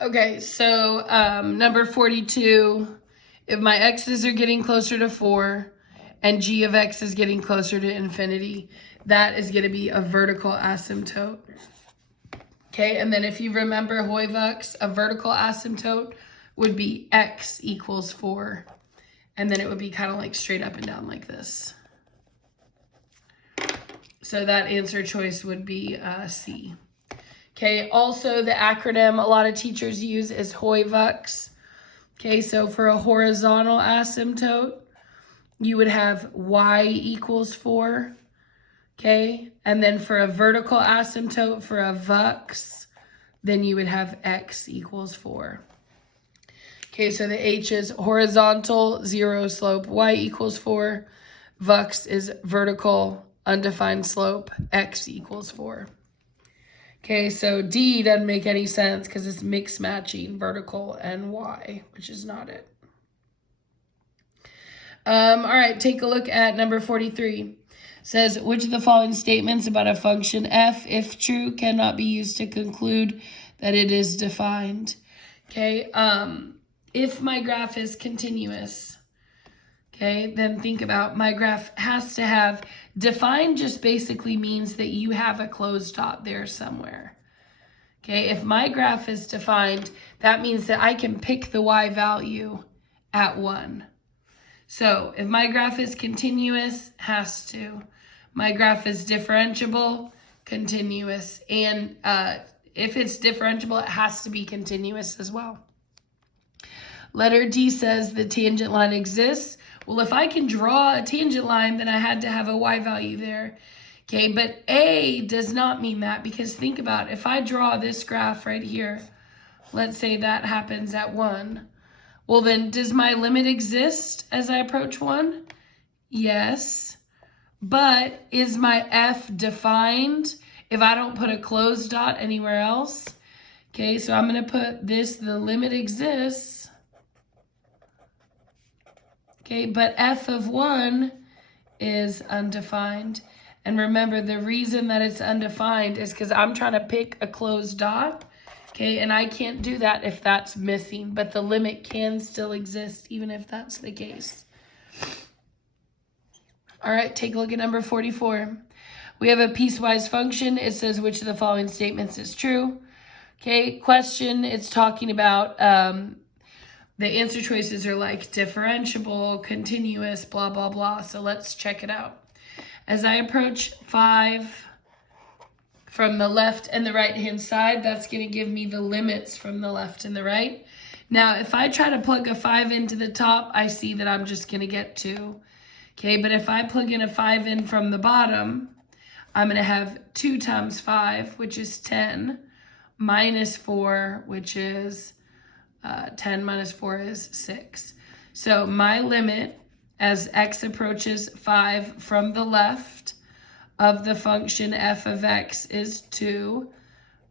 Okay, so number 42, if my x's are getting closer to 4 and g of x is getting closer to infinity, that is going to be a vertical asymptote. Okay, and then if you remember Hooy-Vuk's, a vertical asymptote would be x equals 4. And then it would be kind of like straight up and down like this. So that answer choice would be C. Okay, also the acronym a lot of teachers use is Hooy-Vuk's. Okay, so for a horizontal asymptote, you would have y equals 4. Okay, and then for a vertical asymptote, for a Vuk's, then you would have x equals 4. Okay, so the H is horizontal, 0 slope, y equals 4. Vuk's is vertical, undefined slope, x equals 4. Okay, so D doesn't make any sense because it's mixed matching vertical and y, which is not it. All right, take a look at number 43. It says, which of the following statements about a function f, if true, cannot be used to conclude that it is defined? Okay, if my graph is continuous, okay, then think about my graph has to have, defined just basically means that you have a closed dot there somewhere. Okay, if my graph is defined, that means that I can pick the y value at 1. So if my graph is continuous, has to. My graph is differentiable, continuous. And if it's differentiable, it has to be continuous as well. Letter D says the tangent line exists. Well, if I can draw a tangent line, then I had to have a y value there. Okay, but A does not mean that, because think about it. If I draw this graph right here, let's say that happens at 1. Well, then does my limit exist as I approach 1? Yes. But is my f defined if I don't put a closed dot anywhere else? Okay, so I'm going to put this, the limit exists. Okay, but f of 1 is undefined. And remember, the reason that it's undefined is because I'm trying to pick a closed dot. Okay, and I can't do that if that's missing, but the limit can still exist even if that's the case. All right, take a look at number 44. We have a piecewise function. It says which of the following statements is true. Okay, question, it's talking about the answer choices are like differentiable, continuous, blah, blah, blah. So let's check it out. As I approach 5 from the left and the right-hand side, that's going to give me the limits from the left and the right. Now, if I try to plug a 5 into the top, I see that I'm just going to get 2. Okay, but if I plug in a 5 in from the bottom, I'm going to have 2 times 5, which is 10, minus 4, which is 10 minus 4 is 6. So my limit as x approaches 5 from the left of the function f of x is 2,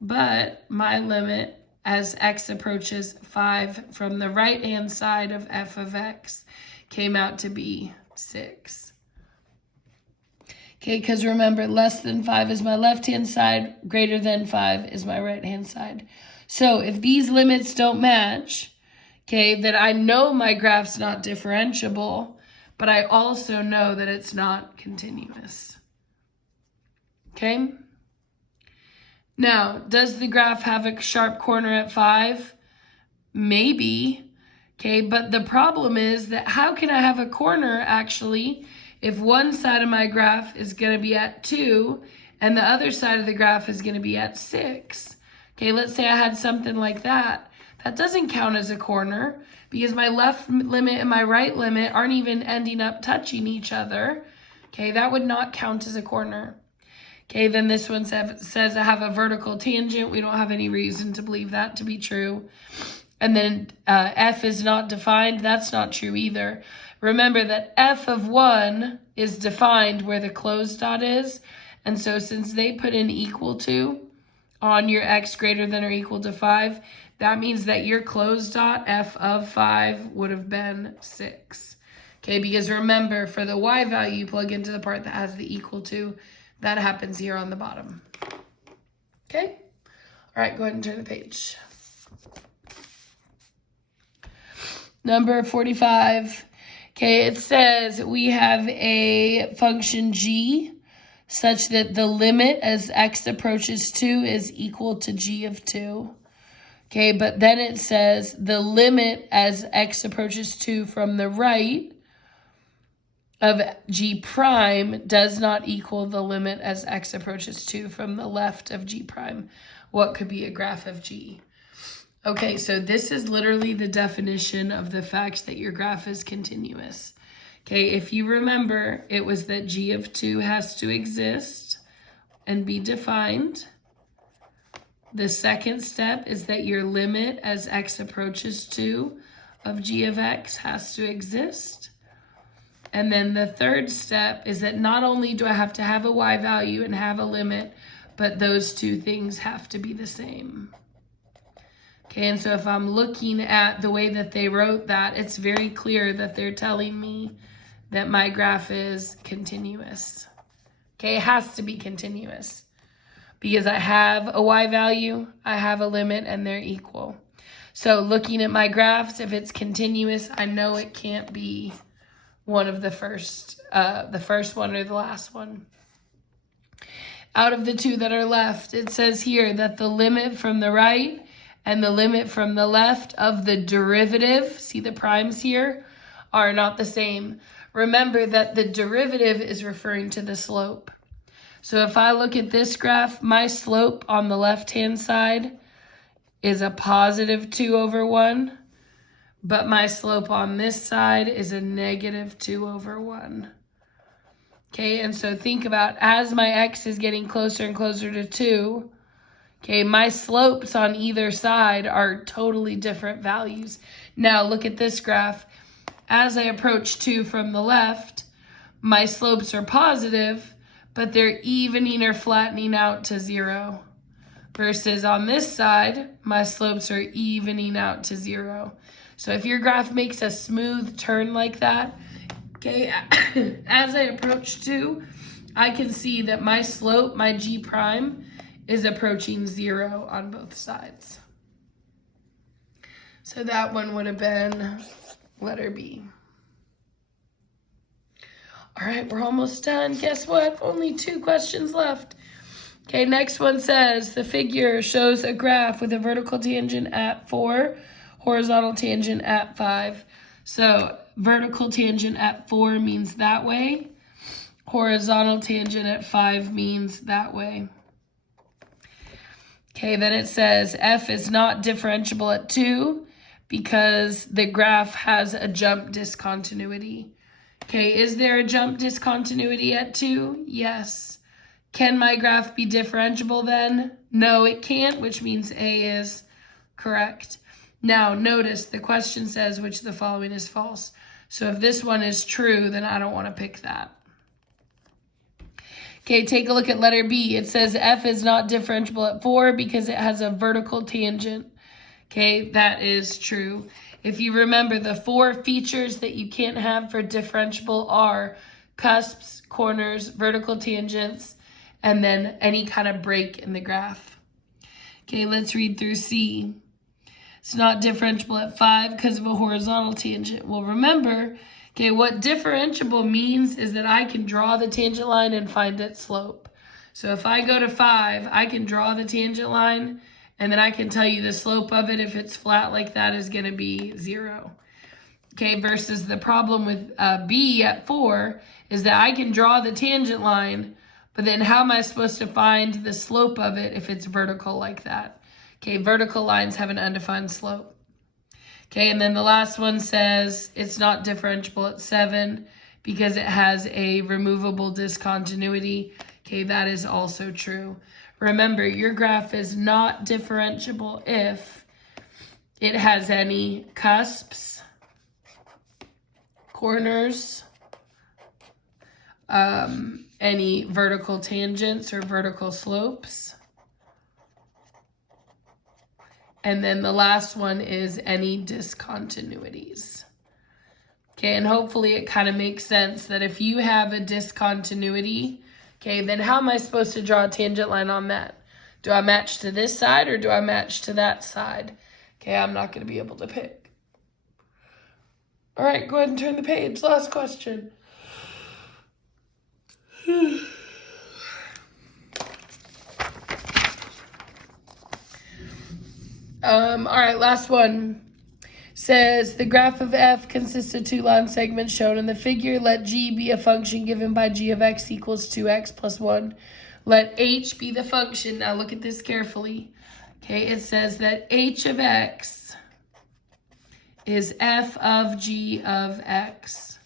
but my limit as x approaches 5 from the right-hand side of f of x came out to be 6. Okay, because remember, less than 5 is my left-hand side, greater than 5 is my right-hand side. So if these limits don't match, okay, then I know my graph's not differentiable, but I also know that it's not continuous. Okay? Now, does the graph have a sharp corner at 5? Maybe. Okay, but the problem is that how can I have a corner actually if one side of my graph is going to be at 2 and the other side of the graph is going to be at 6? Okay, let's say I had something like that. That doesn't count as a corner because my left limit and my right limit aren't even ending up touching each other. Okay, that would not count as a corner. Okay, then this one says I have a vertical tangent. We don't have any reason to believe that to be true. And then f is not defined. That's not true either. Remember that f of 1 is defined where the closed dot is. And so since they put in equal to on your x greater than or equal to 5, that means that your closed dot, f of 5, would have been 6. Okay, because remember, for the y value, you plug into the part that has the equal to. That happens here on the bottom. Okay? All right, go ahead and turn the page. Number 45. Okay, it says we have a function g such that the limit as x approaches 2 is equal to g of 2. Okay, but then it says the limit as x approaches 2 from the right of g prime does not equal the limit as x approaches 2 from the left of g prime. What could be a graph of g? Okay, so this is literally the definition of the fact that your graph is continuous. Okay, if you remember, it was that g of 2 has to exist and be defined. The second step is that your limit as x approaches 2 of g of x has to exist. And then the third step is that not only do I have to have a y value and have a limit, but those two things have to be the same. Okay, and so if I'm looking at the way that they wrote that, it's very clear that they're telling me that my graph is continuous. Okay, it has to be continuous because I have a y value, I have a limit, and they're equal. So looking at my graphs, if it's continuous, I know it can't be one of the first one or the last one. Out of the two that are left, it says here that the limit from the right and the limit from the left of the derivative, see the primes here, are not the same. Remember that the derivative is referring to the slope. So if I look at this graph, my slope on the left-hand side is a positive 2 over 1, but my slope on this side is a negative 2 over 1. Okay, and so think about as my x is getting closer and closer to 2, okay, my slopes on either side are totally different values. Now look at this graph. As I approach 2 from the left, my slopes are positive, but they're evening or flattening out to 0. Versus on this side, my slopes are evening out to 0. So if your graph makes a smooth turn like that, okay, as I approach 2, I can see that my slope, my g prime, is approaching 0 on both sides. So that one would have been letter B. All right, we're almost done. Guess what? Only 2 questions left. Okay, next one says the figure shows a graph with a vertical tangent at 4, horizontal tangent at 5. So vertical tangent at 4 means that way. Horizontal tangent at 5 means that way. Okay, then it says f is not differentiable at 2 because the graph has a jump discontinuity. Okay, is there a jump discontinuity at 2? Yes. Can my graph be differentiable then? No, it can't, which means A is correct. Now, notice the question says which of the following is false. So if this one is true, then I don't want to pick that. Okay, take a look at letter B. It says f is not differentiable at 4 because it has a vertical tangent. Okay, that is true. If you remember, the 4 features that you can't have for differentiable are cusps, corners, vertical tangents, and then any kind of break in the graph. Okay, let's read through C. It's not differentiable at 5 because of a horizontal tangent. Well, remember, okay, what differentiable means is that I can draw the tangent line and find its slope. So if I go to 5, I can draw the tangent line, and then I can tell you the slope of it, if it's flat like that, is going to be 0. Okay, versus the problem with B at 4 is that I can draw the tangent line, but then how am I supposed to find the slope of it if it's vertical like that? Okay, vertical lines have an undefined slope. Okay, and then the last one says it's not differentiable at 7 because it has a removable discontinuity. Okay, that is also true. Remember, your graph is not differentiable if it has any cusps, corners, any vertical tangents or vertical slopes. And then the last one is any discontinuities. Okay, and hopefully it kind of makes sense that if you have a discontinuity, okay, then how am I supposed to draw a tangent line on that? Do I match to this side or do I match to that side? Okay, I'm not going to be able to pick. All right, go ahead and turn the page. Last question. All right, last one. Says the graph of f consists of two line segments shown in the figure. Let g be a function given by g of x equals 2x plus 1. Let h be the function. Now look at this carefully. Okay, it says that h of x is f of g of x.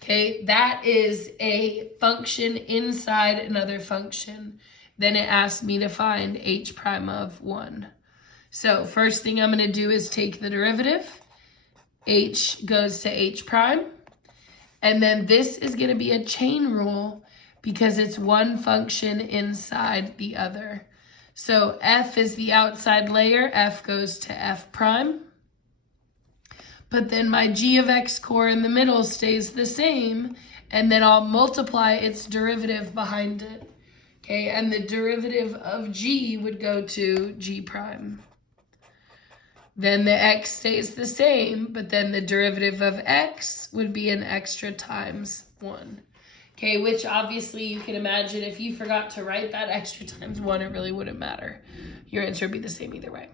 Okay, that is a function inside another function. Then it asked me to find h prime of 1. So first thing I'm going to do is take the derivative. H goes to h prime. And then this is going to be a chain rule because it's one function inside the other. So f is the outside layer. F goes to f prime. But then my g of x core in the middle stays the same. And then I'll multiply its derivative behind it. Okay, and the derivative of g would go to g prime. Then the x stays the same, but then the derivative of x would be an extra times 1. Okay, which obviously you can imagine if you forgot to write that extra times 1, it really wouldn't matter. Your answer would be the same either way.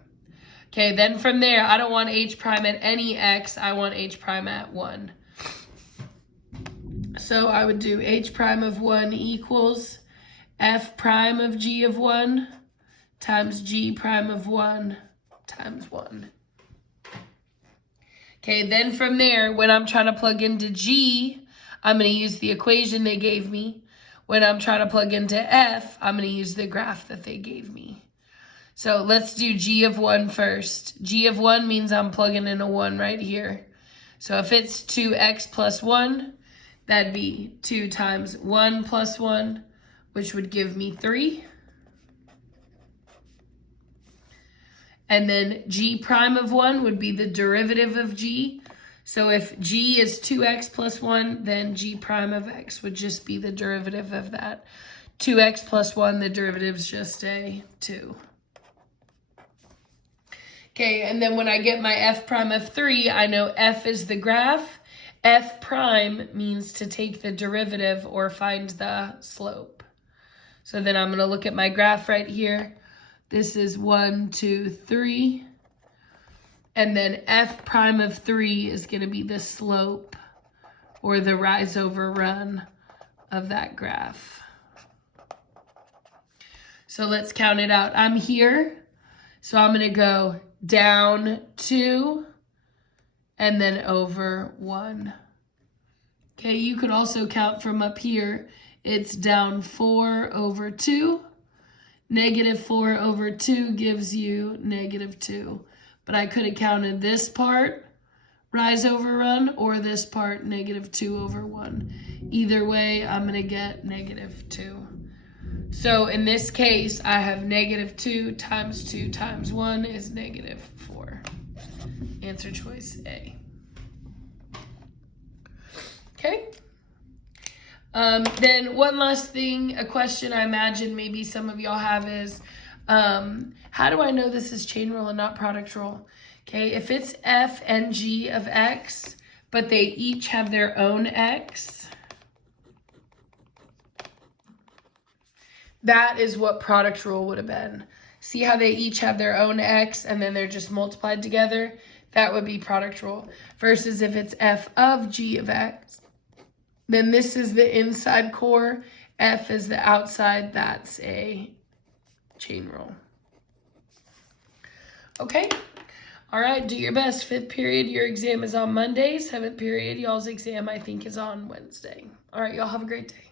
Okay, then from there, I don't want h prime at any x, I want h prime at 1. So I would do h prime of 1 equals f prime of g of 1 times g prime of 1 times 1. Okay, then from there, when I'm trying to plug into g, I'm going to use the equation they gave me. When I'm trying to plug into f, I'm going to use the graph that they gave me. So let's do g of 1 first. G of 1 means I'm plugging in a 1 right here. So if it's 2x plus 1, that'd be 2 times 1 plus 1, which would give me 3. And then g prime of 1 would be the derivative of g. So if g is 2x plus 1, then g prime of x would just be the derivative of that. 2x plus 1, the derivative is just a 2. Okay, and then when I get my f prime of 3, I know f is the graph. F prime means to take the derivative or find the slope. So then I'm going to look at my graph right here. This is 1, 2, 3. And then f prime of 3 is going to be the slope or the rise over run of that graph. So let's count it out. I'm here. So I'm going to go down 2 and then over 1. Okay, you could also count from up here. It's down 4 over 2. Negative 4 over 2 gives you negative 2. But I could have counted this part, rise over run, or this part, negative 2 over 1. Either way, I'm going to get negative 2. So in this case, I have negative 2 times 1 is negative 4. Answer choice A. Okay. Then one last thing, a question I imagine maybe some of y'all have is, how do I know this is chain rule and not product rule? Okay, if it's f and g of x, but they each have their own x, that is what product rule would have been. See how they each have their own x and then they're just multiplied together? That would be product rule. Versus if it's f of g of x, then this is the inside core, f is the outside, that's a chain rule. Okay, all right, do your best. 5th period, your exam is on Monday. 7th period, y'all's exam I think is on Wednesday. All right, y'all have a great day.